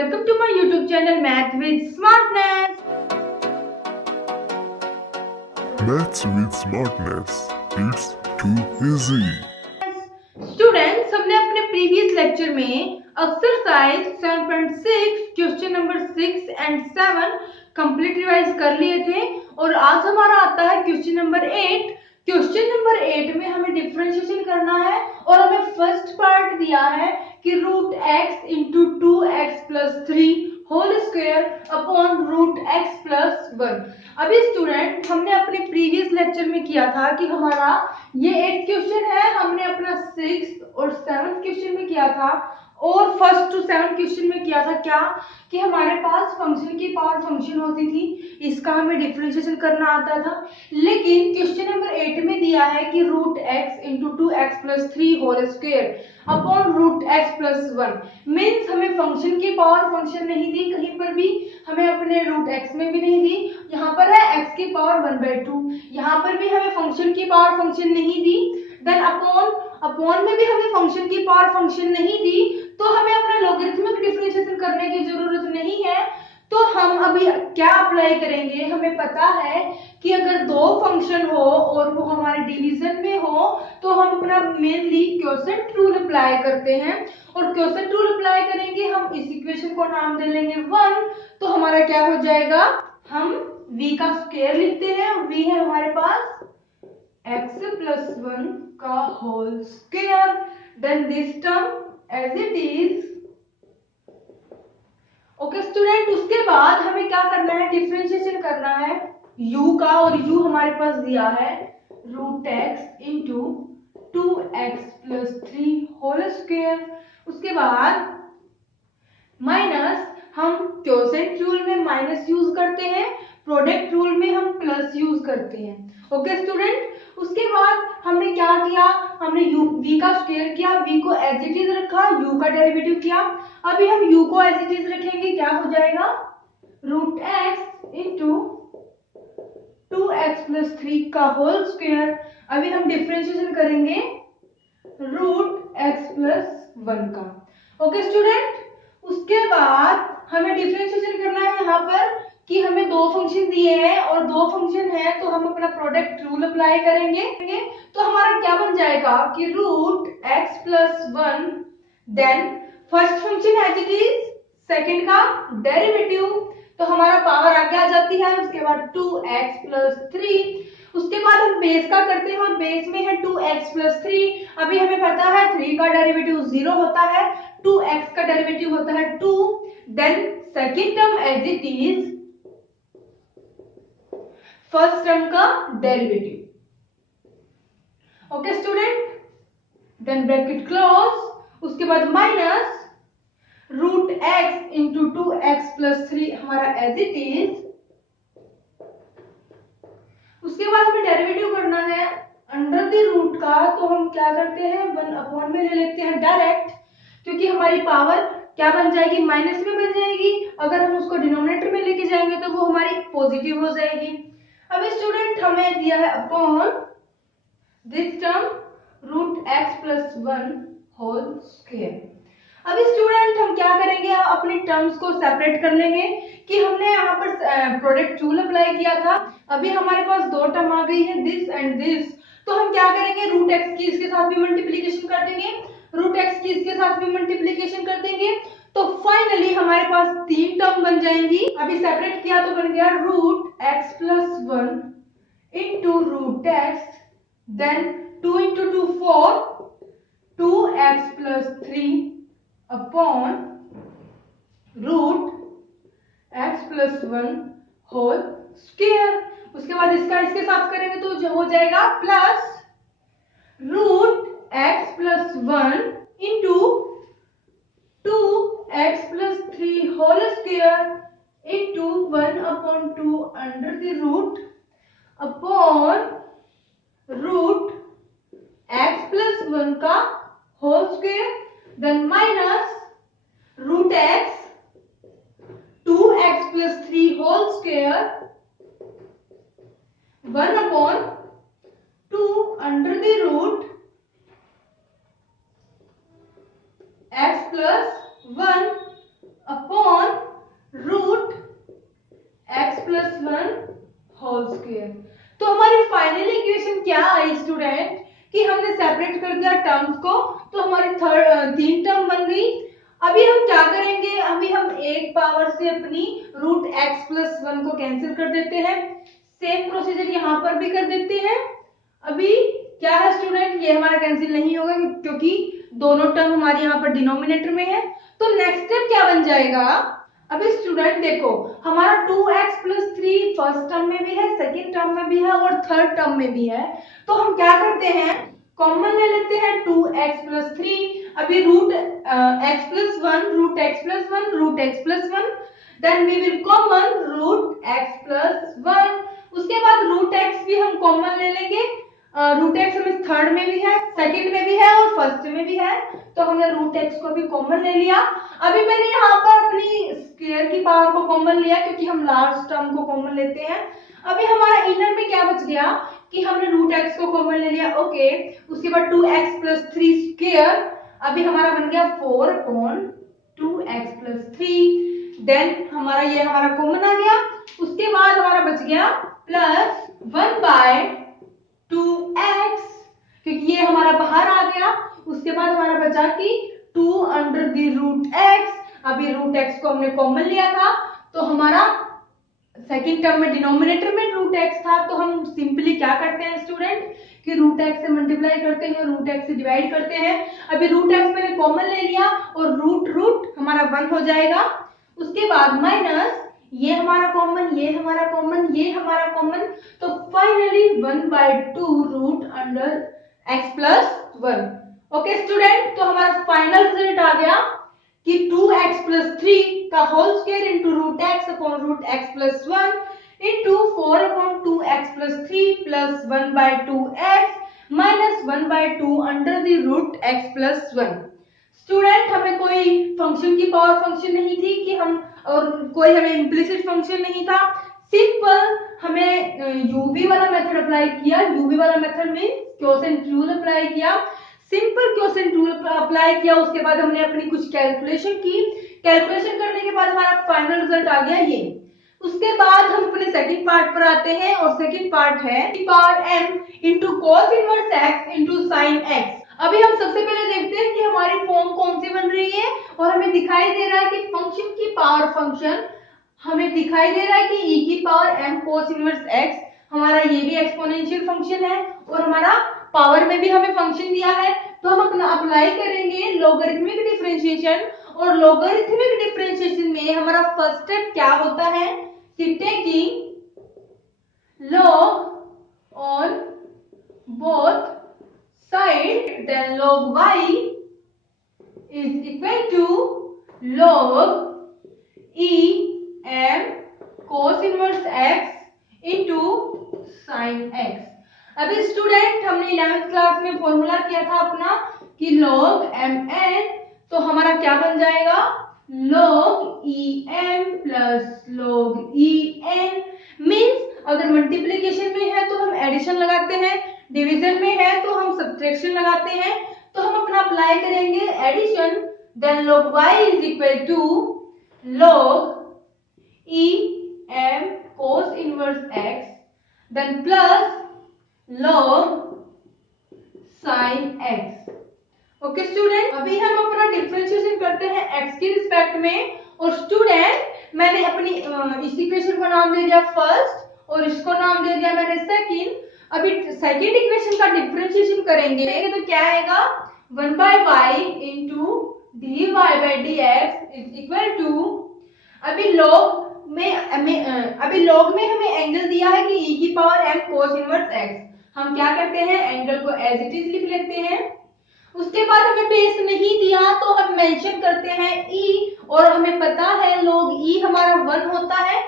welcome to my YouTube channel Math with Smartness. Maths with Smartness. It's too easy. Students, हमने अपने previous lecture में exercise 7.6 question number 6 and 7 complete revise कर लिए थे और आज हमारा आता है क्वेश्चन नंबर 8। क्वेश्चन नंबर 8 में हमें डिफरेंशिएशन करना है और हमें फर्स्ट पार्ट दिया है कि root x into 2x plus 3 whole square upon root x plus 1। अभी स्टूडेंट, हमने अपने प्रीवियस लेक्चर में किया था कि हमारा ये 8 क्वेश्चन है, हमने अपना 6th और 7th क्वेश्चन में किया था और फर्स्ट टू 7 क्वेश्चन में किया था क्या कि हमारे पास फंक्शन की पावर फंक्शन होती थी, इसका हमें डिफरेंशिएशन करना आता था। लेकिन क्वेश्चन नंबर 8 में दिया है कि root x into 2x plus 3 whole square upon root x plus 1 means हमें फंक्शन की पावर फंक्शन नहीं दी कहीं पर भी, हमें अपने रूट एक्स में भी नहीं दी, यहाँ पर है x की पावर 1/2, यहाँ पर भी हमें फंक्शन की पावर फंक्शन नहीं दी, देन अपॉन में भी हमें फंक्शन की पावर फंक्शन नहीं दी, तो हमें अपना लॉगरिथमिक डिफरेंशिएशन करने की जरूरत नहीं है। तो हम अभी क्या अप्लाई करेंगे, हमें पता है कि अगर दो फंक्शन हो और वो हमारे डिवीजन में हो तो हम अपना मेनली क्वोशंट रूल अप्लाई करते हैं और क्वोशंट रूल अप्लाई करेंगे, हम इस इक्वेशन को नाम दे लेंगे 1। तो हमारा क्या हो जाएगा, हम v का स्क्वायर लिखते हैं और v है हमारे पास x प्लस 1 का whole square, then this term as it is. Okay student, उसके बाद हमें क्या करना है, डिफरेंशिएशन करना है u का, और u हमारे पास दिया है root x into 2x plus 3 whole square. उसके बाद माइनस, हम क्वोशंट रूल में माइनस यूज करते हैं, प्रोडक्ट रूल में हम प्लस यूज करते हैं। ओके स्टूडेंट, उसके बाद हमने क्या किया, हमने v का स्क्वायर किया, v को एज इट इज रखा, u का डेरिवेटिव किया। अभी हम u को एज इट इज रखेंगे, क्या हो जाएगा root x into 2x plus 3 का होल स्क्वायर। अभी हम डिफरेंशिएशन करेंगे रूट x प्लस 1 का। ओके स्टूडेंट, उसके बाद हमें डिफरेंशिएशन करना है यहाँ पर कि हमें दो फंक्शन दिए हैं और दो फंक्शन है तो हम अपना प्रोडक्ट रूल अप्लाई करेंगे। तो हमारा क्या बन जाएगा कि root x plus 1, then first function as it is, second का डेरिवेटिव, तो हमारा पावर आगे आ जाती है, उसके बाद 2x प्लस 3। उसके बाद हम बेस का करते हैं और बेस में है 2x प्लस 3। अभी हमें पता है 3 का डेरिवेटिव 0 होता है, 2x का डेरिवेटिव होता है 2, then second term as it is first term का derivative. Okay student, then bracket close, उसके बाद minus root x into 2x plus 3 हमारा एज इट इज। उसके बाद हमें डेरिवेटिव करना है अंडर द रूट का, तो हम क्या करते हैं 1 अपॉन में ले लेते हैं डायरेक्ट, क्योंकि हमारी पावर क्या बन जाएगी, माइनस में बन जाएगी। अगर हम उसको डिनोमिनेटर में लेके जाएंगे तो वो हमारी पॉजिटिव हो जाएगी। अभी स्टूडेंट हमें दिया है upon this term root x plus 1 whole square. अभी स्टूडेंट हम क्या करेंगे, हम अपनी टर्म्स को सेपरेट कर लेंगे कि हमने यहाँ पर प्रोडक्ट रूल अप्लाई किया था। अभी हमारे पास दो टर्म आ गई है, दिस एंड दिस, तो हम क्या करेंगे, रूट एक्स की इसके साथ भी मल्टीप्लीकेशन कर देंगे, रूट एक्स की इसके साथ भी मल्टीप्लीकेशन कर देंगे, तो फाइनली हमारे पास तीन टर्म बन जाएंगी। अभी सेपरेट किया तो बन गया root x plus 1 into root x, then 2 into 2 4, 2x plus 3 upon root x plus 1 whole square. उसके बाद इसका इसके साथ करेंगे तो जो हो जाएगा plus root x plus 1 into 2x plus 3 whole square into 1 upon 2 under the root upon root x plus 1 का whole square, then minus root x 2x plus 3 whole square 1 upon 2 under the root x plus 1 upon plus 1 whole square. तो हमारी final equation क्या I student कि हमने separate कर दिया terms को, तो हमारी तीन टर्म बन गई। अभी हम क्या करेंगे, अभी हम एक पावर से अपनी रूट एक्स प्लस 1 को कैंसिल कर देते हैं। सेम प्रोसीजर यहाँ पर भी कर देते हैं। अभी क्या है स्टूडेंट, ये हमारा कैंसिल नहीं होगा क्योंकि दोनों टर्म हमारे यहाँ पर डिनोमिनेटर में है। तो नेक्स्ट स्टेप क्या बन जाएगा, अभी स्टूडेंट देखो हमारा 2x प्लस 3 फर्स्ट टर्म में भी है, सेकेंड टर्म में भी है और थर्ड टर्म में भी है। तो हम क्या करते हैं, कॉमन ले लेते हैं 2x प्लस 3। अभी root x plus 1 root x plus 1 root x plus 1, then we will common root x plus 1। उसके बाद रूट x भी हम कॉमन ले लेंगे। रूट एक्स हमें थर्ड में भी है, सेकंड में भी है और फर्स्ट में भी है, तो हमने रूट एक्स को भी कॉमन ले लिया। अभी मैंने यहाँ पर अपनी स्क्वायर की पावर को कॉमन लिया क्योंकि हम लार्ज टर्म को कॉमन लेते हैं। अभी हमारा इनर में क्या बच गया कि हमने रूट एक्स को कॉमन ले लिया, ओके। उसके बाद 2x प्लस 3 स्क्वायर, अभी हमारा बन गया 4 अपॉन 2x प्लस 3। देन हमारा ये हमारा कॉमन आ गया। उसके बाद हमारा बच गया प्लस 1 बाय 2x, क्योंकि ये हमारा बाहर आ गया। उसके बाद हमारा बचा कि 2 अंडर द रूट x। अभी रूट x को हमने कॉमन लिया था, तो हमारा सेकंड टर्म में डिनोमिनेटर में रूट x था, तो हम सिंपली क्या करते हैं स्टूडेंट कि रूट x से मल्टीप्लाई करते हैं, रूट x से डिवाइड करते हैं। अभी रूट x मैंने कॉमन ले लिया और रूट रूट हमारा 1 हो जाएगा। उसके बाद माइनस ये हमारा कॉमन, ये हमारा कॉमन, ये हमारा कॉमन, तो finally 1/2 root under x plus 1। Okay student, तो हमारा फाइनल रिजल्ट आ गया कि 2x प्लस 3 का whole square into root x upon root x plus 1 into 4 upon 2x plus 3 plus 1/2x minus 1/2 under the root x plus 1। Student हमें कोई function की power function नहीं थी कि हम, और कोई हमें इम्प्लिसिट फंक्शन नहीं था। सिंपल हमें यूवी वाला मेथड अप्लाई किया। यूवी वाला मेथड में क्वोशिएंट रूल अप्लाई किया, सिंपल क्वोशिएंट रूल अप्लाई किया। उसके बाद हमने अपनी कुछ कैलकुलेशन की। कैलकुलेशन करने के बाद हमारा फाइनल रिजल्ट आ गया ये। उसके बाद हम अपने सेकंड पार्ट पर आते हैं और सेकंड पार्ट है power m into cos inverse x into sine x। अभी हम सबसे पहले देखते हैं कि हमारी फॉर्म कौन सी बन रही है, और हमें दिखाई दे रहा है कि फंक्शन की पावर फंक्शन, हमें दिखाई दे रहा है कि e की power m cos inverse x, हमारा ये भी एक्सपोनेंशियल फंक्शन है और हमारा पावर में भी हमें फंक्शन दिया है। तो हम अपना अप्लाई करेंगे लॉगरिथमिक डिफरेंशिएशन, और लॉगरिथमिक डिफरेंशिएशन में हमारा फर्स्ट स्टेप क्या होता है कि taking log on both side, then log y is equal to log e m cos inverse x into sin x। अभी स्टूडेंट हमने 11th क्लास में फॉर्मूला किया था अपना कि log mn, तो हमारा क्या बन जाएगा log em plus log en। Means अगर मल्टीप्लिकेशन में है तो हम एडिशन लगाते हैं, डिवीजन में है तो हम सब्ट्रैक्शन लगाते हैं। तो हम अपना अप्लाई करेंगे addition, then log y is equal to log e m cos inverse x, then plus log sin x। Okay student, अभी हम अपना डिफरेंशिएशन करते हैं x के रिस्पेक्ट में। और स्टूडेंट मैंने अपनी इस इक्वेशन को नाम दे दिया फर्स्ट और इसको नाम दे दिया मैंने सेकंड। अभी सेकंड इक्वेशन का डिफरेंशिएशन करेंगे तो क्या आएगा 1/y into dy by dx is equal to, अभी log में हमें एंगल दिया है कि e की power m cos inverse x। हम क्या करते हैं, एंगल को एज इट इज लिख लेते हैं। उसके बाद हमें बेस नहीं दिया तो हम मेंशन करते हैं e, और हमें पता है log e हमारा 1 होता है।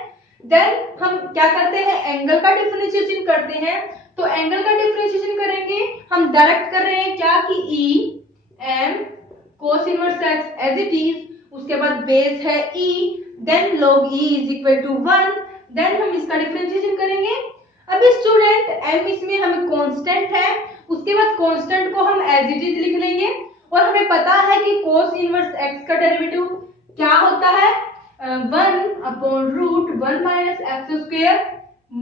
देन हम क्या करते हैं, एंगल का डिफरेंशिएशन करते हैं। तो एंगल का डिफरेंशिएशन करेंगे, हम डायरेक्ट कर रहे हैं क्या कि e m cos inverse x as it is, उसके बाद बेस है e, then log e is equal to 1, then हम इसका डिफरेंशिएशन करेंगे। अभी स्टूडेंट m इसमें हमें कांस्टेंट है, उसके बाद कांस्टेंट को हम एज इट इज लिख लेंगे। और हमें पता है कि cos इनवर्स x का डेरिवेटिव क्या होता है 1 upon root 1 minus x square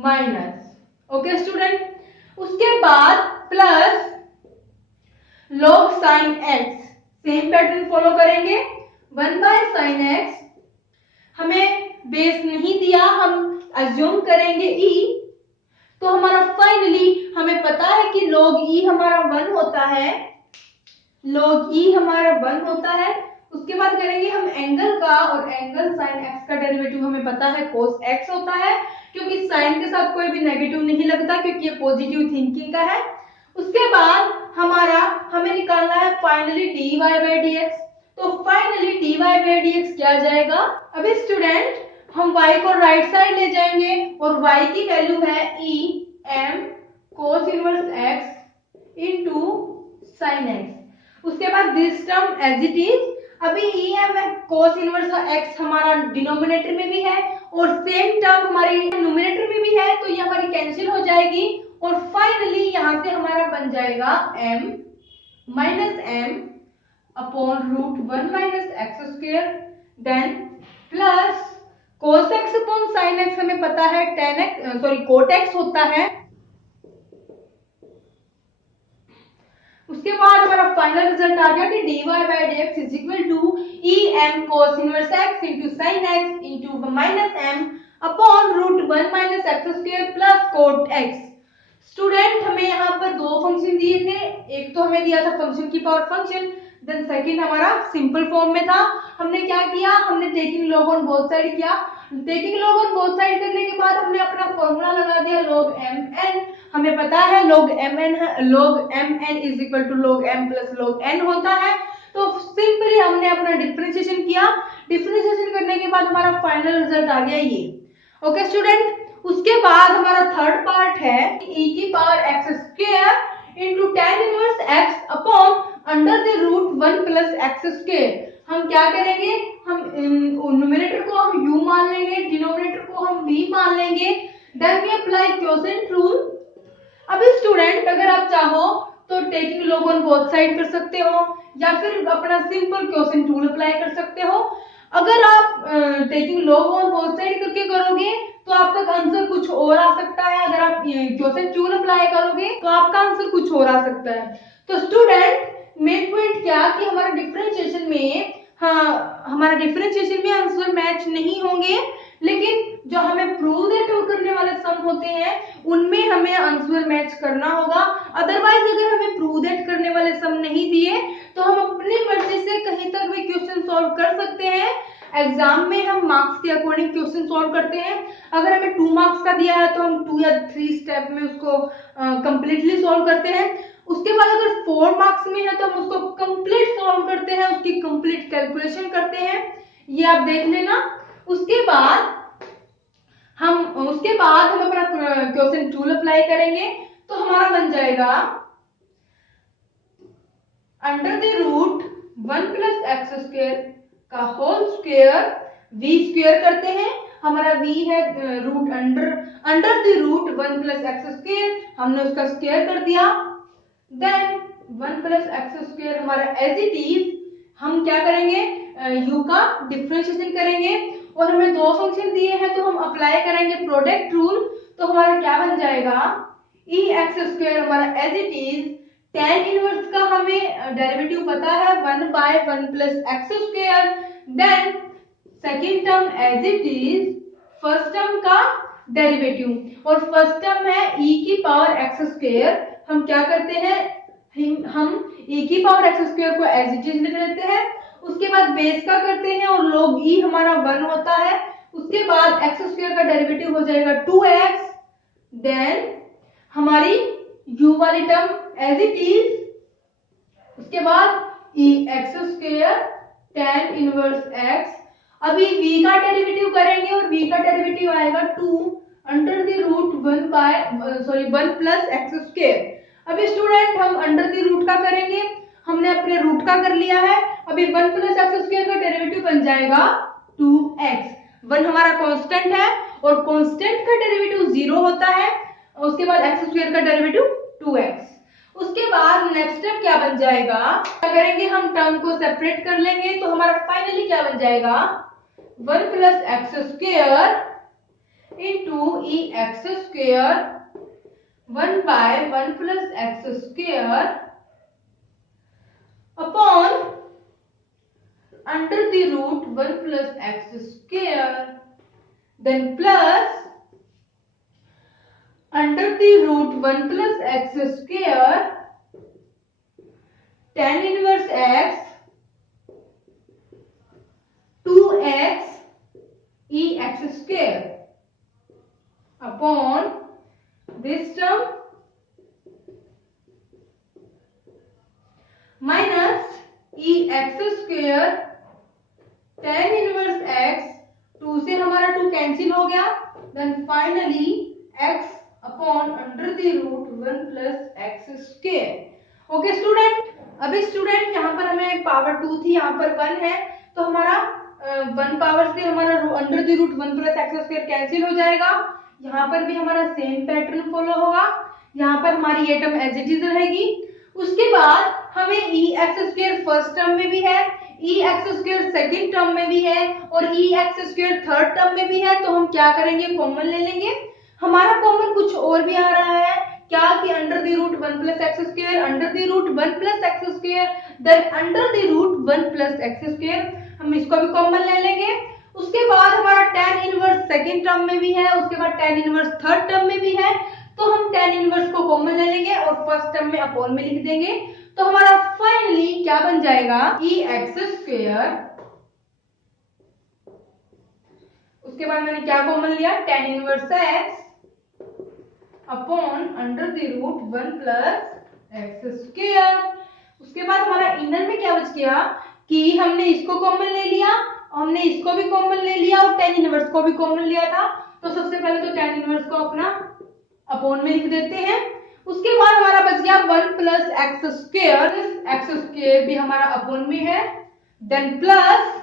minus, okay student, उसके बाद plus log sin x, same pattern follow करेंगे। 1 बाय साइन एक्स, हमें बेस नहीं दिया, हम अज्यूम करेंगे e, तो हमारा फाइनली हमें पता है कि log e हमारा 1 होता है, log e हमारा 1 होता है। उसके बाद करेंगे हम एंगल का, और एंगल साइन x का डेरिवेटिव हमें पता है cos x होता है, क्योंकि साइन के साथ कोई भी नेगेटिव नहीं लगता, क्योंकि ये पॉजिटिव थिंकिंग का है। उसके बाद हमें निकालना है फाइनली dy बाय dx, तो फाइनली dy बाय dx क्या आ जाएगा। अभी स्टूडेंट हम y को राइट साइड ले जाएंगे और y की वैल्यू है e m cos inverse x into sin x। उसके बाद this term as it is, अभी e m cos inverse x हमारा डिनोमिनेटर में भी है और सेम टर्म हमारी न्यूमरेटर में भी है, तो ये हमारी कैंसिल हो जाएगी और फाइनली यहां से हमारा बन जाएगा m minus m upon root 1 minus x square, then plus cos x upon sin x, हमें पता है tan x cot x होता है। उसके बाद हमारा फाइनल रिजल्ट आ गया कि dy by dx is equal to e m cos inverse x into sin x into minus m upon root 1 minus x square plus cot x। Student हमें यहाँ पर दो फंक्शन दिए थे, एक तो हमें दिया था फंक्शन की पावर फंक्शन, देन सेकंड हमारा सिंपल फॉर्म में था। हमने क्या किया, हमने taking log on both side किया। Taking log on both side करने के बाद हमने अपना फॉर्मूला लगा दिया log mn। हमें पता है log mn is equal to log m plus log n होता है, तो सिंपली हमने अपना डिफरेंशिएशन किया। डिफरेंशिएशन करने के बाद हमारा फाइनल रिजल्ट आ गया ये, ओके स्टूडेंट। उसके बाद हमारा थर्ड पार्ट है e की power x square into tan inverse x upon under the root 1 plus x square. हम क्या करेंगे, हम न्यूमरेटर को हम u मान लेंगे, डिनोमिनेटर को हम v मान लेंगे, then we apply quotient rule. अभी स्टूडेंट अगर आप चाहो तो taking log on both side कर सकते हो, या फिर अपना सिंपल क्वोशिएंट रूल अप्लाई कर सकते हो। अगर आप taking log on both side करके करोगे तो आपका आंसर कुछ और आ सकता है, अगर आप क्वोशिएंट रूल अप्लाई करोगे तो आपका आंसर कुछ और आ सकता है। तो स्टूडेंट मेन पॉइंट क्या कि हमारा डिफरेंशिएशन में आंसर मैच नहीं होंगे, लेकिन जो हमें प्रूव दैट करने वाले सम होते हैं उनमें हमें आंसर मैच करना होगा। अदरवाइज अगर हमें प्रूव दैट करने वाले सम नहीं दिए तो हम अपनी मर्जी से कहीं तक भी क्वेश्चन सॉल्व कर सकते हैं। एग्जाम में हम मार्क्स के अकॉर्डिंग क्वेश्चन सॉल्व करते हैं। अगर हमें 2 मार्क्स का दिया है तो हम 2 या 3 स्टेप में उसको कंप्लीटली सॉल्व करते हैं। उसके बाद अगर 4 मार्क्स में है तो हम उसको कंप्लीट सॉल्व करते हैं, उसकी कंप्लीट कैलकुलेशन करते हैं, ये आप देख लेना। उसके बाद हम अपना क्वेश्चन टूल अप्लाई करेंगे, तो हमारा बन जाएगा under the root 1 plus x square का होल स्क्वायर, v स्क्वायर करते हैं, हमारा v है root under the root 1 plus x square, हमने उसका स्क्वायर कर दिया, देन 1 प्लस एक्स स्क्वायर हमारा एज इट इज, हम क्या करेंगे u का डिफरेंशिएशन करेंगे, और हमें दो फंक्शन दिए हैं तो हम अप्लाई करेंगे प्रोडक्ट रूल। तो हमारा क्या बन जाएगा, e एक्स स्क्वायर हमारा as it is, tan inverse का हमें डेरिवेटिव पता है 1 by 1 plus x square, then second term as it is first term का डेरिवेटिव, और फर्स्ट टर्म है e की पावर एक्स स्क्वायर। हम क्या करते हैं, हम e की पावर एक्स स्क्वायर को एज इट इज लिख लेते हैं, उसके बाद बेस का करते हैं और log e हमारा 1 होता है, उसके बाद एक्स स्क्वायर का डेरिवेटिव हो जाएगा 2x, देन हमारी u वाली टर्म एज इट इज, उसके बाद e x square tan inverse x। अभी v का डेरिवेटिव करेंगे और v का डेरिवेटिव आएगा 2 under the root 1 plus x square. अभी स्टूडेंट हम अंडर द रूट का करेंगे, हमने अपने रूट का कर लिया है। अभी 1 प्लस एक्स स्क्वायर का डेरिवेटिव बन जाएगा 2x। 1 हमारा कांस्टेंट है और कांस्टेंट का डेरिवेटिव 0 होता है, उसके बाद एक्स स्क्वायर का डेरिवेटिव 2x। उसके बाद नेक्स्ट स्टेप क्या बन जाएगा, क्या करेंगे हम टर्म को सेपरेट कर लेंगे, तो हमारा फाइनली क्या बन जाएगा 1 plus x square into e x square 1 by 1 plus x square upon under the root 1 plus x square, then plus under the root 1 plus x square tan inverse x 2x e x square upon this term minus e x square tan inverse x 2 से हमारा 2 cancel हो गया, then finally x upon under the root 1 plus x square. Okay student, अभी student यहाँ पर हमें power 2 थी, यहाँ पर 1 है, तो हमारा 1 पावर से हमारा under the root 1 plus x square cancel हो जाएगा। यहाँ पर भी हमारा सेम पैटर्न फॉलो होगा, यहाँ पर हमारी ये टर्म एज इट इज रहेगी। उसके बाद हमें ई एक्स स्क्वायर फर्स्ट टर्म में भी है, ई एक्स स्क्वायर सेकेंड टर्म में भी है और ई एक्स स्क्वायर थर्ड टर्म में भी है, तो हम क्या करेंगे, कॉमन ले लेंगे। हमारा कॉमन कुछ और भी आ रहा है, क्या कि under the root 1 plus x square, under the root 1 plus x square, then under the root 1 plus x square, हम इसको भी कॉमन ले लेंगे। उसके बाद हमारा tan इनवर्स सेकेंड टर्म में भी है, उसके बाद tan इनवर्स थर्ड टर्म में भी है, तो हम tan इनवर्स को कॉमन ले लेंगे और फर्स्ट टर्म में अपॉन में लिख देंगे, तो हमारा फाइनली क्या बन जाएगा, ई एक्स स्क्वायर, उसके बाद मैंने क्या कॉमन लिया, tan inverse x upon under the root 1 plus x square. उसके बाद हमारा इनर में क्या बच गया कि हमने इसको कॉमन ले लिया, हमने इसको भी कॉमन ले लिया और tan इनवर्स को भी कॉमन लिया था, तो सबसे पहले तो tan इनवर्स को अपना अपॉन में लिख देते हैं। उसके बाद हमारा बच गया 1 प्लस एक्स स्क्वायर भी हमारा अपॉन में है, देन प्लस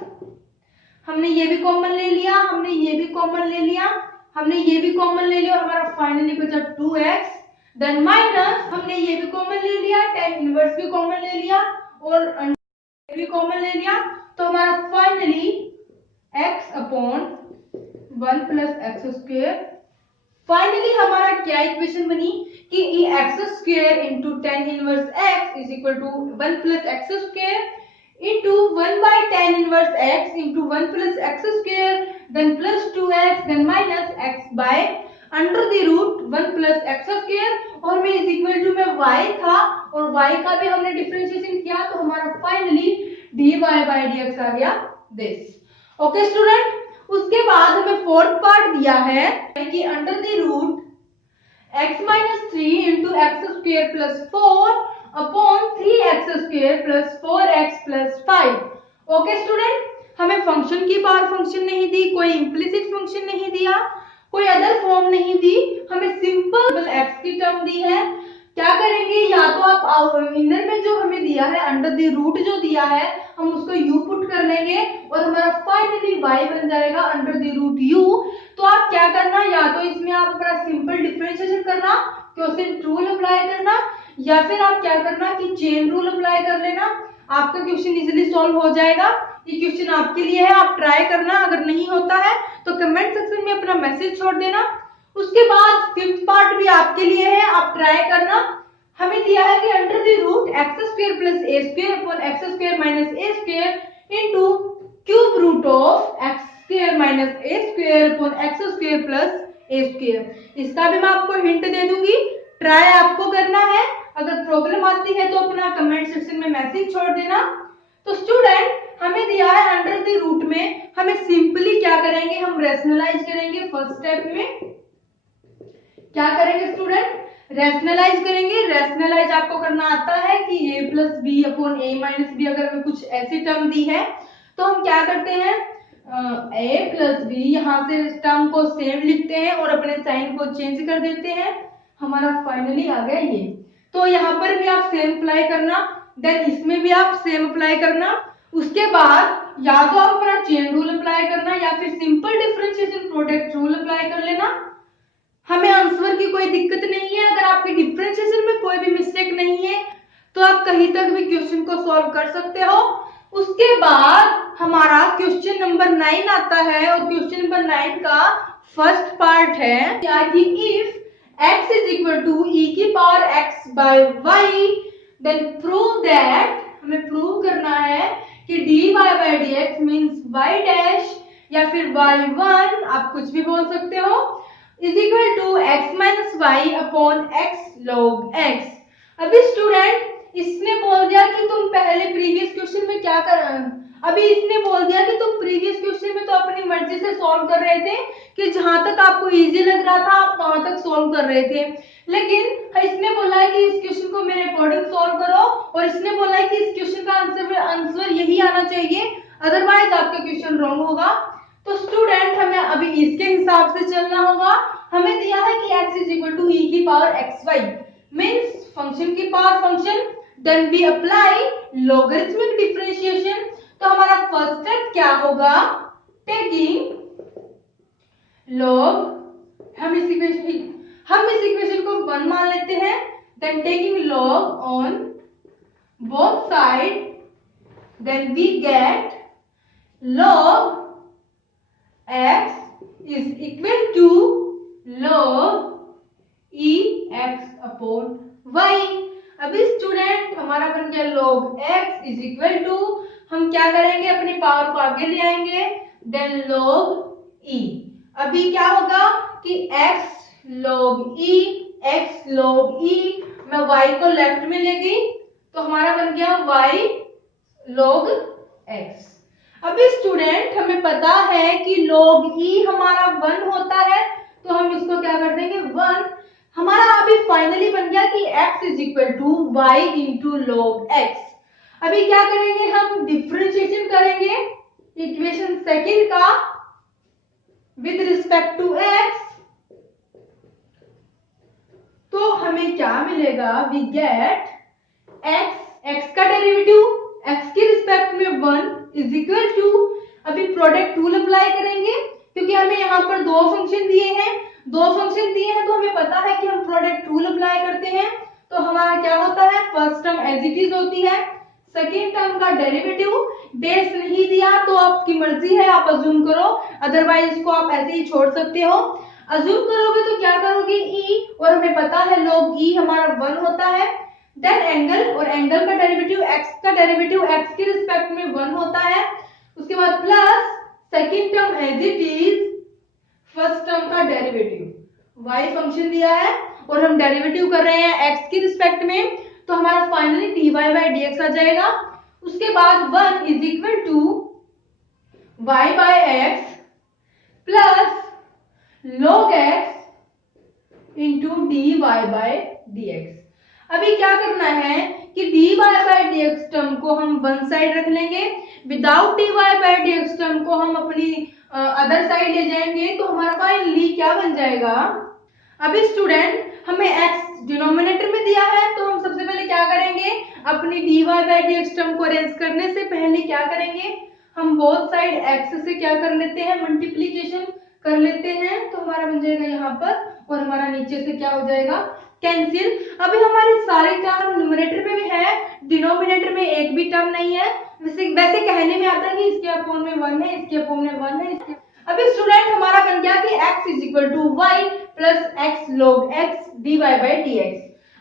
हमने ये भी कॉमन ले लिया, हमने ये भी कॉमन ले लिया, हमने ये भी कॉमन ले लिया और हमारा फाइनली बचा 2x, देन माइनस हमने ये भी कॉमन ले लिया, tan इनवर्स भी कॉमन ले लिया और भी कॉमन ले लिया, तो हमारा finally x upon 1 plus x square. Finally हमारा क्या इक्वेशन बनी कि e x square into tan inverse x is equal to 1 plus x square into 1 by tan inverse x into 1 plus x square then plus 2x then minus x by under the root 1 plus x square और में is equal to में y था और y का भी हमने differentiation किया, तो हमारा फाइनली dy by dx आ गया this। ओके स्टूडेंट, उसके बाद हमें फोर्थ पार्ट दिया है कि under the root x minus 3 into x square plus 4 upon 3x square plus 4x plus 5। Okay student, हमें फंक्शन की पावर फंक्शन नहीं दी, कोई इम्प्लिसिट फंक्शन नहीं दिया, कोई अदर फॉर्म नहीं दी, हमें सिंपल x की टर्म दी है। क्या करेंगे, या तो आप इनर में जो हमें दिया है अंडर द रूट जो दिया है हम उसको u पुट कर लेंगे और हमारा फाइनली y बन जाएगा अंडर द रूट u। तो आप क्या करना, या तो इसमें आप अपना सिंपल डिफरेंशिएशन करना, क्वोशिएंट रूल अप्लाई करना, या फिर आप क्या करना कि चेन रूल अप्लाई कर लेना, आपका क्वेश्चन इजीली सॉल्व हो जाएगा। ये क्वेश्चन आपके लिए है, आप ट्राई करना, अगर नहीं होता है तो कमेंट सेक्शन में अपना मैसेज छोड़ देना। उसके बाद फिफ्थ पार्ट भी आपके लिए है, आप ट्राई करना। हमें दिया है कि under the root x square plus a square upon x square minus a square into cube root of x square minus a square upon x square plus a square. इसका भी मैं आपको हिंट दे दूंगी, ट्राई आपको करना है। अगर problem आती है तो अपना कमेंट सेक्शन में मैसेज छोड़ देना। तो स्टूडेंट, हमें दिया है अंडर द रूट में, हमें सिंपली क्या करेंगे, हम रैशनलाइज करेंगे। फर्स्ट स्टेप में क्या करेंगे स्टूडेंट, रैशनलाइज करेंगे। रैशनलाइज आपको करना आता है कि a plus b upon a minus b, अगर हमें कुछ ऐसी टर्म दी है तो हम क्या करते हैं, a प्लस बी, यहाँ से टर्म को सेम लिखते हैं और अपने साइन को चेंज कर देते हैं, हमारा फाइनली आ गया ये। तो यहाँ पर भी आप सेम अप्लाई करना, देन इसमें भी आप सेम अप्लाई करना। उसके बाद या तो आप अपना चेन रूल अप्लाई करना या फिर simple differentiation product rule apply कर लेना। हमें आंसर की कोई दिक्कत नहीं है, अगर आपके डिफरेंशिएशन में कोई भी मिस्टेक नहीं है तो आप कहीं तक भी क्वेश्चन को सॉल्व कर सकते हो। उसके बाद हमारा क्वेश्चन नंबर 9 आता है और क्वेश्चन नंबर 9 का फर्स्ट पार्ट है क्या कि if x is equal to e की power x by y then prove that हमें प्रूव करना है कि dy by dx means y dash या फिर y1 आप कुछ भी बोल सकते हो is equal to x minus y upon x log x। अभी स्टूडेंट इसने बोल दिया कि तुम पहले प्रीवियस क्वेश्चन में क्या कर अभी इसने बोल दिया कि तुम प्रीवियस क्वेश्चन में तो अपनी मर्जी से सॉल्व कर रहे थे कि जहां तक आपको इजी लग रहा था आप वहां तक सॉल्व कर रहे थे, लेकिन इसने बोला है कि इस क्वेश्चन को मेरे अकॉर्डिंग सॉल्व करो और इसने बोला है कि इस क्वेश्चन का आंसर यही आना चाहिए, अदरवाइज आपका क्वेश्चन रॉन्ग होगा। तो स्टूडेंट हमें अभी इसके हिसाब से चलना होगा। हमें दिया है कि x is equal to e की पावर xy मींस फंक्शन की power function, then we apply logarithmic differentiation. तो हमारा फर्स्ट स्टेप क्या होगा, टेकिंग लॉग हम इस इक्वेशन को 1 मान लेते हैं, then taking log on both side, then we get log x is equal to log e x upon y। अभी स्टूडेंट हमारा बन गया log x is equal to, हम क्या करेंगे अपनी पावर को आगे ले आएंगे, देन log e। अभी क्या होगा कि x log e मैं y को लेफ्ट में ले गई तो हमारा बन गया y log x। अभी स्टूडेंट हमें पता है कि log e हमारा 1 होता है तो हम इसको क्या कर देंगे 1। हमारा अभी फाइनली बन गया कि x is equal to y into log x। अभी क्या करेंगे हम डिफरेंशिएशन करेंगे इक्वेशन सेकंड का विद रिस्पेक्ट टू x। तो हमें क्या मिलेगा, वी गेट x का डेरिवेटिव x के रिस्पेक्ट में 1 इज इक्वल टू, अभी प्रोडक्ट रूल अप्लाई करेंगे क्योंकि हमें यहाँ पर दो फंक्शन दिए हैं तो हमें पता है कि हम प्रोडक्ट रूल अप्लाई करते हैं। तो हमारा क्या होता है, first term as it is होती है, सेकेंड टर्म का डेरिवेटिव बेस नहीं दिया तो आपकी मर्जी है, आप अज्यूम करो, अदरवाइज इसको आप ऐसे ही छोड़ सकते हो। अज्यूम करोगे तो क्या करोगे e, और हमें पता है log e हमारा 1 होता है, देन एंगल, और एंगल का डेरिवेटिव x के रिस्पेक्ट में 1 होता है, उसके बाद plus second term as it is first term का डेरिवेटिव y फंक्शन दिया है और हम डेरिवेटिव कर रहे हैं x के रिस्पेक्ट में, तो हमारा फाइनली dy बाय dx आ जाएगा। उसके बाद 1 is equal to y by x plus log x into dy by dx। अभी क्या करना है कि dy बाय dx टर्म को हम वन साइड रख लेंगे, without dy by dx term को हम अपनी अदर साइड ले जाएंगे, तो हमारा फाइनली क्या बन जाएगा। अभी स्टूडेंट हमें x डिनोमिनेटर में दिया है तो हम सबसे पहले क्या करेंगे, अपनी dy बाय dx टर्म को अरेंज करने से पहले क्या करेंगे, हम बोथ साइड x से क्या कर लेते हैं, मल्टीप्लीकेशन कर लेते हैं, तो हमारा बन जाएगा यहाँ पर, और हमारा नीचे से क्या हो जाएगा, कैंसिल। अभी हमारे सारे टर्म न्यूमरेटर में भी है, डिनोमिनेटर में एक भी टर्म नहीं है। वैसे कहने में आता है कि इसके अपॉन में 1 है, इसके अपॉन में 1 है, इसके। अभी स्टूडेंट हमारा बन गया कि x is equal to y plus x log x dy by dx।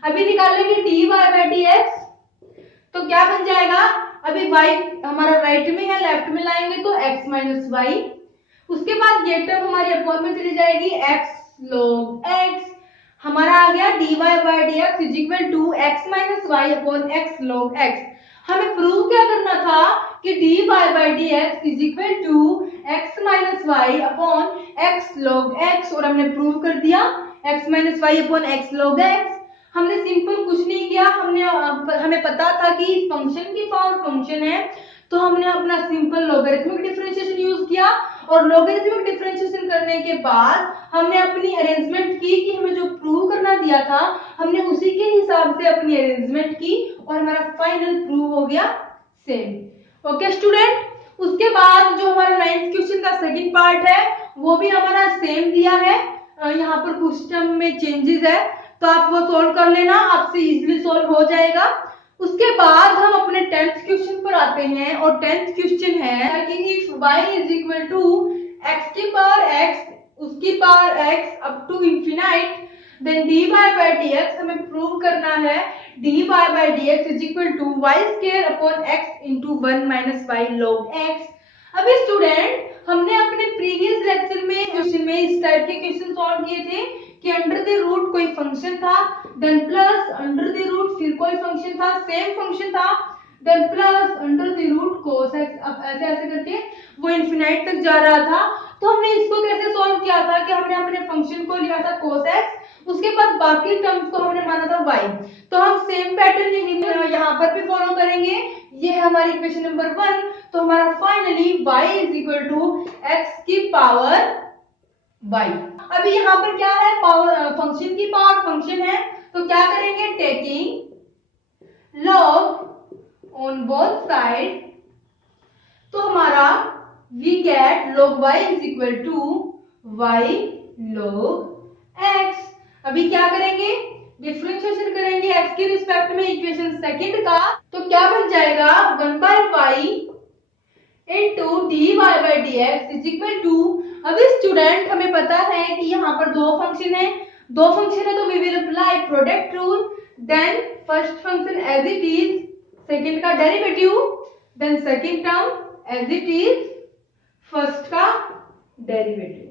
अभी निकालेंगे dy बाय dx तो क्या बन जाएगा, अभी y हमारा राइट में है, लेफ्ट में लाएंगे तो x माइनस y, उसके बाद ये टर्म हमारी अपॉन में चली जाएगी x log x, हमारा आ गया dy by dx is equal to x minus y upon x log x। हमें प्रूव क्या करना था कि dy by dx is equal to x minus y upon x log x, और हमने प्रूव कर दिया x minus y upon x log x। हमने सिंपल कुछ नहीं किया, हमें पता था कि फंक्शन की पावर फंक्शन है तो हमने अपना सिंपल लॉगरिथमिक डिफरेंशिएशन यूज किया, और लॉगरिथमिक डिफरेंशिएशन करने के बाद हमने अपनी अरेंजमेंट की कि हमें जो प्रूव करना दिया था हमने उसी के हिसाब से अपनी अरेंजमेंट की और हमारा फाइनल प्रूव हो गया सेम। ओके स्टूडेंट, उसके बाद जो हमारा 9th क्वेश्चन का सेकंड पार्ट है वो भी हमारा सेम दिया है, यहाँ पर कुछ टर्म में चेंजेस है तो आप वो सोल्व कर लेना, आपसे इजीली सोल्व हो जाएगा। उसके बाद हम अपने 10th क्वेश्चन पर आते हैं और 10th क्वेश्चन है कि if y is equal to x की पावर x उसकी power x up to infinite then dy by dx हमें प्रूव करना है dy by dx is equal to y square upon x into 1 minus y log x। अभी student हमने अपने previous lecture में question में इस टाइप के क्वेश्चन सॉल्व किए थे कि अंडर द रूट कोई फंक्शन था then plus under the root फिर कोई फंक्शन था सेम फंक्शन था then plus under the root cos x। अब ऐसे ऐसे करके वो इनफिनाइट तक जा रहा था। तो हमने इसको कैसे सॉल्व किया था कि हमने अपने फंक्शन को लिया था cos x उसके बाद बाकी टर्म्स को हमने माना था y। तो हम सेम पैटर्न यहाँ पर भी फॉलो करेंगे। ये है हमारी इक्वेशन नंबर 1। तो हमारा finally y is equal to x की पावर y। अभी यहाँ पर क्या है पावर फंक्शन की पावर फंक्शन है तो क्या करेंगे taking log on both side. तो हमारा we get log y is equal to y log x। अभी क्या करेंगे डिफरेंशिएशन करेंगे x के रिस्पेक्ट में इक्वेशन सेकंड का। तो क्या बन जाएगा 1 by y into dy by dx is equal to। अभी स्टूडेंट हमें पता है कि यहाँ पर दो फंक्शन है तो we will apply product rule then first function as it is second का derivative then second term as it is first का डेरिवेटिव।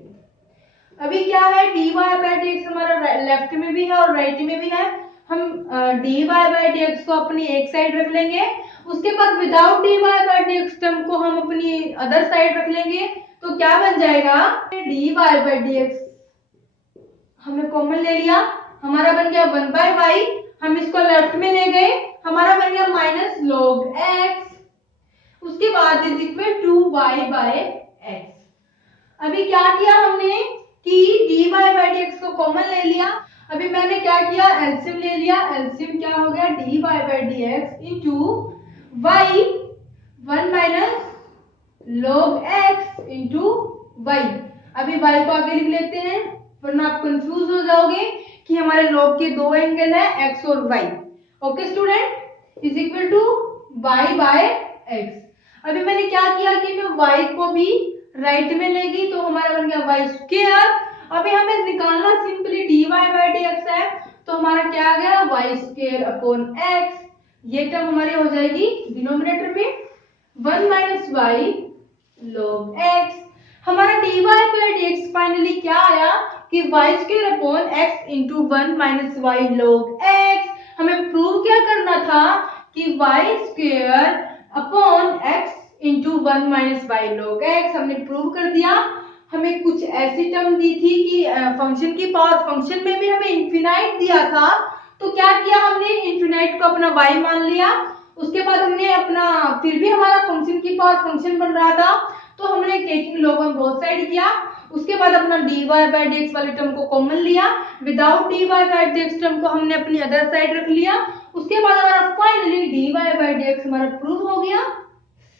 अभी क्या है dy by dx हमारा लेफ्ट में भी है और राइट में भी है। हम dy by dx को अपनी एक साइड रख लेंगे उसके बाद without dy by dx term को हम अपनी अदर साइड रख लेंगे। तो क्या बन जाएगा dy by dx हमने कॉमन ले लिया हमारा बन गया 1 by y। हम इसको लेफ्ट में ले गए हमारा बन गया माइनस log x उसके बाद is equal to y by x। अभी क्या किया हमने कि dy by dx को कॉमन ले लिया। अभी मैंने क्या किया एलसीएम ले लिया। एलसीएम क्या हो गया dy by dx into y 1 minus log x into y। अभी y को आगे लिख लेते हैं वरना आप कंफ्यूज हो जाओगे कि हमारे log के दो एंगल है x और y। Okay student is equal to y by x। अभी मैंने क्या किया कि मैं y को भी राइट में लेगी तो हमारा बन गया y स्क्वायर। अभी हमें निकालना सिंपली dy बाय dx है तो हमारा क्या आ गया y स्क्वायर अपॉन x। ये टर्म हमारी हो जाएगी डिनोमिनेटर में 1 माइनस y log x। हमारा dy बाय dx फाइनली क्या आया कि y square upon x into 1 minus y log x। हमें प्रूव क्या करना था कि y square upon x into 1 minus y log x। हमने प्रूव कर दिया। हमें कुछ ऐसी टर्म दी थी कि फंक्शन की पावर फंक्शन में भी हमें इंफिनाइट दिया था तो क्या किया हमने इंफिनाइट को अपना y मान लिया। उसके बाद हमने अपना फिर भी हमारा फंक्शन की पावर फंक्शन बन रहा था तो हमने taking log on both side किया। उसके बाद अपना dy by dx वाले टर्म को कॉमन लिया without dy by dx term को हमने अपनी अदर साइड रख लिया। उसके बाद हमारा फाइनली dy by dx हमारा प्रूव हो गया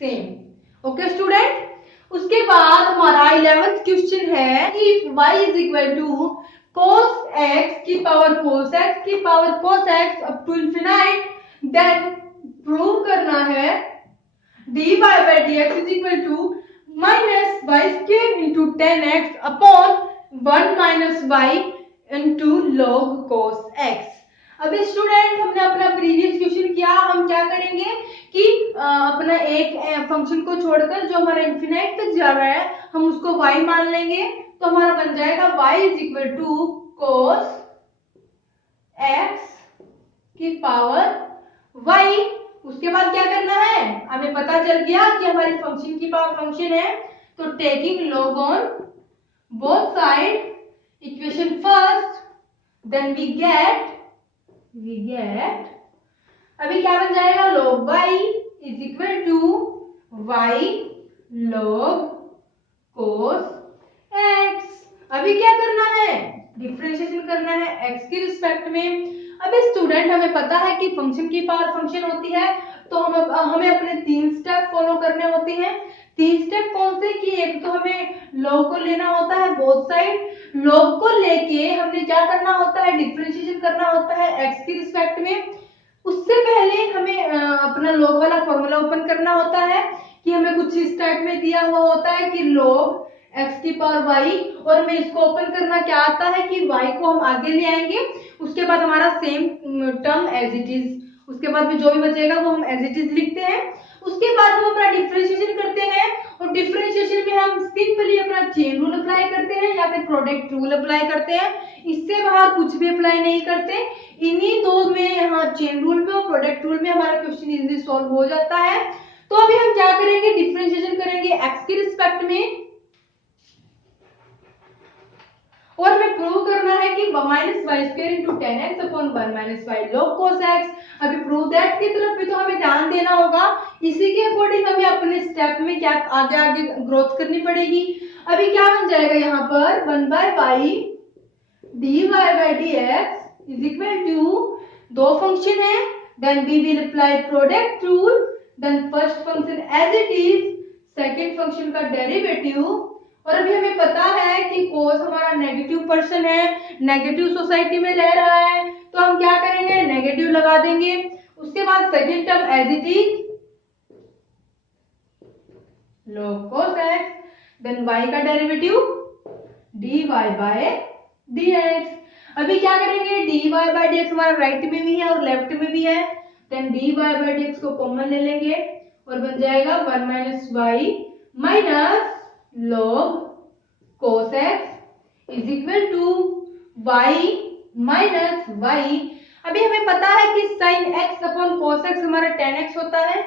सेम। ओके स्टूडेंट उसके बाद हमारा 11th क्वेश्चन है if y is equal to cos x की पावर cos x की power cos x up to infinite then prove करना है dy by dx is equal to minus y square into 10x upon 1 minus y into log cos x। अभी student हमने अपना previous question किया हम क्या करेंगे कि अपना एक फंक्शन को छोड़कर जो हमारा इंफिनाइट तक जा रहा है हम उसको y मान लेंगे तो हमारा बन जाएगा y is equal to cos x की पावर y। उसके बाद क्या करना है हमें पता चल गया कि हमारी फंक्शन की पावर फंक्शन है तो taking log on both side equation first then we get अभी क्या बन जाएगा log y is equal to y log cos x। अभी क्या करना है डिफरेंशिएशन करना है x के रिस्पेक्ट में। अभी स्टूडेंट हमें पता है कि फंक्शन की पावर फंक्शन होती है तो हमें अपने 3 स्टेप फॉलो करने होते हैं। 3 स्टेप कौन से कि एक तो हमें log को लेना होता है बोथ साइड। log को लेके हमने क्या करना होता है डिफरेंशिएशन करना होता है x के रिस्पेक्ट में। उससे पहले हमें अपना log वाला फॉर्मूला ओपन करना होता है कि हमें कुछ इस टाइप में दिया हुआ होता है कि log x की पावर y, और हमें इसको ओपन करना क्या आता है कि y को हम आगे ले आएंगे, उसके बाद हमारा same term as it is, उसके बाद में जो भी बचेगा वो हम एज इट इज लिखते हैं। उसके बाद हम अपना डिफरेंशिएशन करते हैं, और डिफरेंशिएशन में हम सिंपली अपना चेन रूल अप्लाई करते हैं या फिर प्रोडक्ट रूल अप्लाई करते हैं, इससे बाहर कुछ भी अप्लाई नहीं करते। इन्हीं दो में, यहाँ चेन रूल में और प्रोडक्ट रूल में हमारा क्वेश्चन इजीली सॉल्व हो जाता है। तो अभी हम क्या करेंगे, डिफरेंशिएशन करेंगे x के रिस्पेक्ट में, और हमें प्रूव करना है कि minus y square into 10x upon 1 minus y log cos x। अभी प्रूव दैट की तरफ भी तो हमें ध्यान देना होगा, इसी के अकॉर्डिंग हमें अपने स्टेप में क्या आगे आगे ग्रोथ करनी पड़ेगी। अभी क्या बन जाएगा यहाँ पर 1 by y dy by dx is equal to, दो फंक्शन है, then we will apply product rule, then first function as it is, second function का डेरिवेटिव। और अभी हमें पता है कि कोस हमारा नेगेटिव पर्सन है, नेगेटिव सोसाइटी में रह रहा है, तो हम क्या करेंगे, नेगेटिव लगा देंगे। उसके बाद second term as it is log cos x, then y का डेरिवेटिव dy by dx। अभी क्या करेंगे, dy by dx हमारा राइट में भी है और लेफ्ट में भी है, देन dy by dx को कॉमन ले लेंगे और बन जाएगा 1 minus y minus log cos x is equal to y minus y. अभी हमें पता है कि sin x अपॉन cos x हमारा 10x होता है,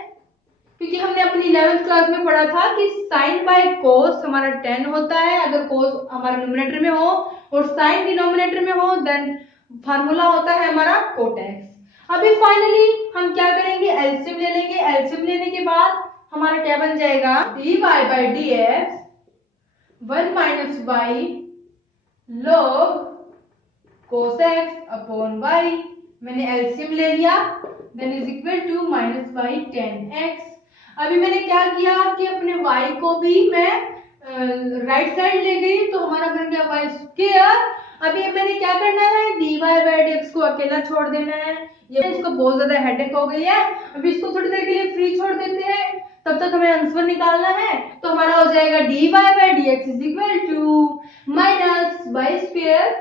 क्योंकि हमने अपनी 11th क्लास में पढ़ा था कि sin बाय cos हमारा 10 होता है अगर cos हमारा न्यूमरेटर में हो और sin डिनोमिनेटर में हो, देन फार्मूला होता है हमारा cot x। अभी फाइनली हम क्या करेंगे, एलसीएम ले लेंगे। एलसीएम लेने के बाद हमारा क्या बन जाएगा, dy by dx 1 minus y log cos x अपॉन y, मैंने एलसीएम ले लिया, then is equal to minus y 10x। अभी मैंने क्या किया कि अपने y को भी मैं राइट साइड ले गई, तो हमारा बन गया वाई स्क्वायर। अभी मैंने क्या करना है, dy by dx को अकेला छोड़ देना है, ये इसको बहुत ज्यादा हेडेक हो गई है। अभी इसको थोड़ी देर के लिए फ्री छोड़ देते हैं, तब तक हमें आंसर निकालना है। तो हमारा हो जाएगा dy by dx is equal to minus y square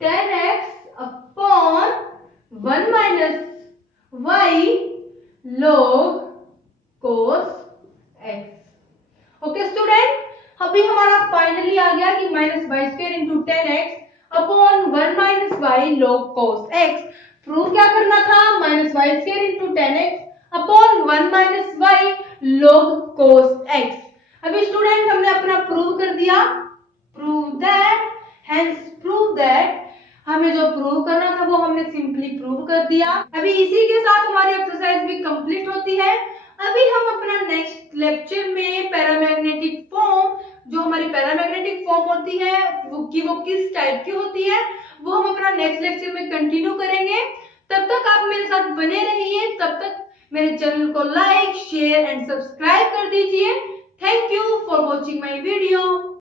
10x upon 1 minus y log cos x। Okay student, अभी हमारा फाइनली आ गया कि minus y square into 10x upon 1 minus y log cos x। Prove क्या करना था, minus y square into 10x upon 1 minus y log cos x। अभी student हमने अपना प्रूव कर दिया, prove that, hence prove that, हमें जो प्रूव करना था वो हमने सिंपली प्रूव कर दिया। अभी इसी के साथ हमारी एक्सरसाइज भी कंप्लीट होती है। अभी हम अपना नेक्स्ट लेक्चर में पैरामैग्नेटिक फॉर्म, जो हमारी पैरामैग्नेटिक फॉर्म होती है वो किस टाइप की होती है, वो हम अपना नेक्स्ट लेक्चर में कंटिन्यू करेंगे। तब तक आप मेरे साथ बने रहिए, तब तक मेरे चैनल को लाइक, शेयर एंड सब्सक्राइब कर दीजिए। Thank you for watching my video.